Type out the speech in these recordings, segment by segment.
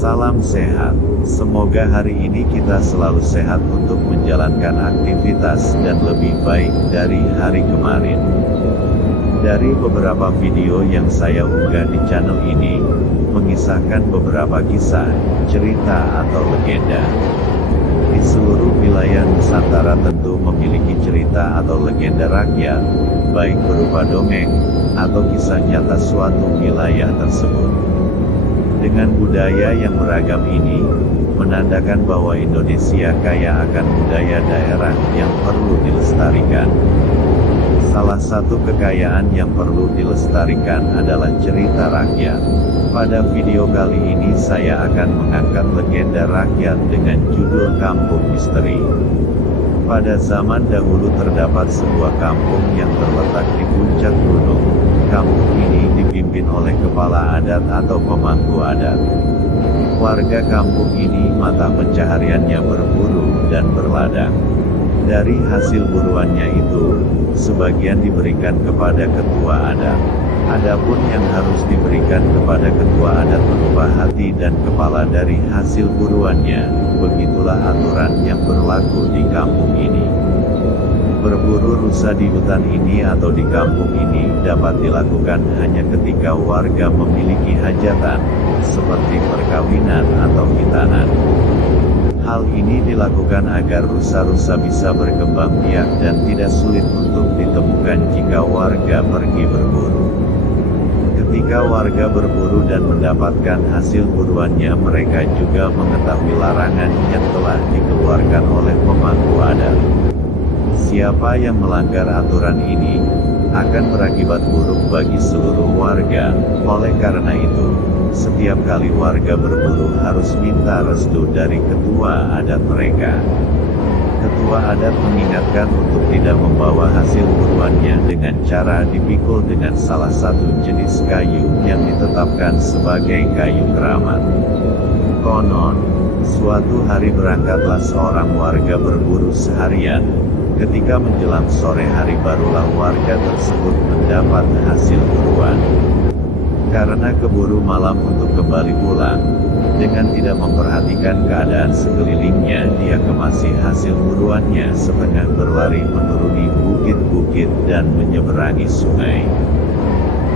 Salam sehat. Semoga hari ini kita selalu sehat untuk menjalankan aktivitas dan lebih baik dari hari kemarin. Dari beberapa video yang saya unggah di channel ini, mengisahkan beberapa kisah, cerita atau legenda. Di seluruh wilayah Nusantara tentu memiliki cerita atau legenda rakyat, baik berupa dongeng, atau kisah nyata suatu wilayah tersebut. Dengan budaya yang beragam ini, menandakan bahwa Indonesia kaya akan budaya daerah yang perlu dilestarikan. Salah satu kekayaan yang perlu dilestarikan adalah cerita rakyat. Pada video kali ini saya akan mengangkat legenda rakyat dengan judul Kampung Misteri. Pada zaman dahulu terdapat sebuah kampung yang terletak di puncak gunung. Kampung ini dipimpin oleh kepala adat atau pemangku adat. Warga kampung ini mata pencahariannya berburu dan berladang. Dari hasil buruannya itu, sebagian diberikan kepada ketua adat. Adapun yang harus diberikan kepada ketua adat berupa hati dan kepala dari hasil buruannya. Begitulah aturan yang berlaku di kampung ini. Berburu rusa di hutan ini atau di kampung ini dapat dilakukan hanya ketika warga memiliki hajatan, seperti perkawinan atau hitanan. Hal ini dilakukan agar rusa-rusa bisa berkembang biak dan tidak sulit untuk ditemukan jika warga pergi berburu. Ketika warga berburu dan mendapatkan hasil buruannya, mereka juga mengetahui larangan yang telah dikeluarkan oleh pemangku adat. Siapa yang melanggar aturan ini, akan berakibat buruk bagi seluruh warga. Oleh karena itu, setiap kali warga berburu harus minta restu dari ketua adat mereka. Ketua adat mengingatkan untuk tidak membawa hasil buruannya dengan cara dipikul dengan salah satu jenis kayu yang ditetapkan sebagai kayu keramat. Konon, suatu hari berangkatlah seorang warga berburu seharian. Ketika menjelang sore hari barulah warga tersebut mendapat hasil buruan. Karena keburu malam untuk kembali pulang, dengan tidak memperhatikan keadaan sekelilingnya, dia kemasi hasil buruannya setengah berlari menuruni bukit-bukit dan menyeberangi sungai.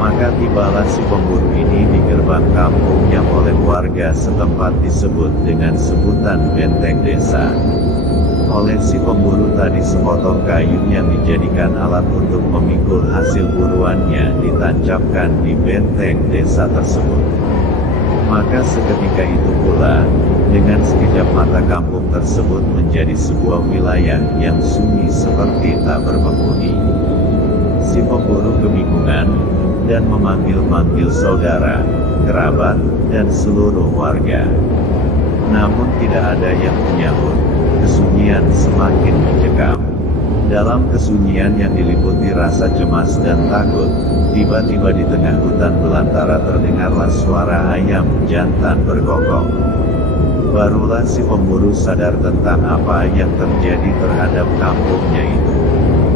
Maka tibalah si pemburu ini di gerbang kampung yang oleh warga setempat disebut dengan sebutan benteng desa. Oleh si pemburu tadi sepotong kayu yang dijadikan alat untuk memikul hasil buruannya ditancapkan di benteng desa tersebut. Maka seketika itu pula, dengan sekejap mata kampung tersebut menjadi sebuah wilayah yang sunyi seperti tak berpenghuni. Si pemburu kebingungan, dan memanggil-manggil saudara, kerabat, dan seluruh warga. Namun tidak ada yang menyahut. Kesunyian semakin mencekam. Dalam kesunyian yang diliputi rasa cemas dan takut, tiba-tiba di tengah hutan belantara terdengarlah suara ayam jantan berkokok. Barulah si pemburu sadar tentang apa yang terjadi terhadap kampungnya itu.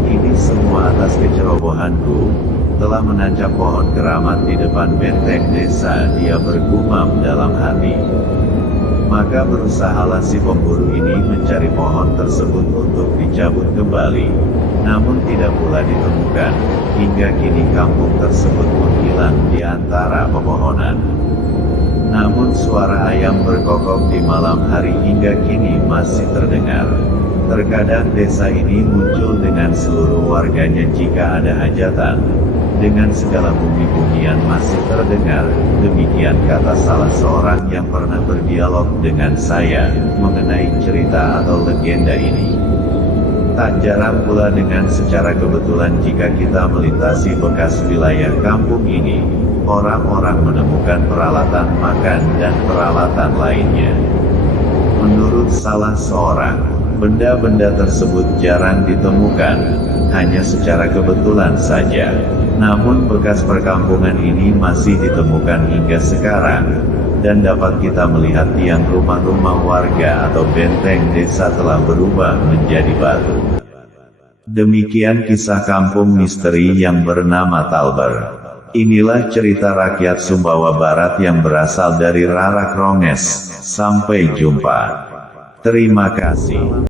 Ini semua atas kecerobohanku, telah menancap pohon keramat di depan benteng desa, dia bergumam dalam hati. Maka berusahalah si pemburu ini mencari pohon tersebut untuk dicabut kembali. Namun tidak pula ditemukan, hingga kini kampung tersebut menghilang di antara pepohonan. Namun suara ayam berkokok di malam hari hingga kini masih terdengar. Terkadang desa ini muncul dengan seluruh warganya jika ada hajatan. Dengan segala bunyi-bunyian masih terdengar. Demikian kata salah seorang yang pernah berdialog dengan saya, mengenai cerita atau legenda ini. Tak jarang pula dengan secara kebetulan jika kita melintasi bekas wilayah kampung ini, orang-orang menemukan peralatan makan dan peralatan lainnya. Menurut salah seorang, benda-benda tersebut jarang ditemukan, hanya secara kebetulan saja. Namun bekas perkampungan ini masih ditemukan hingga sekarang, dan dapat kita melihat tiang rumah-rumah warga atau benteng desa telah berubah menjadi batu. Demikian kisah kampung misteri yang bernama Talber. Inilah cerita rakyat Sumbawa Barat yang berasal dari Rarak Ronges. Sampai jumpa. Terima kasih.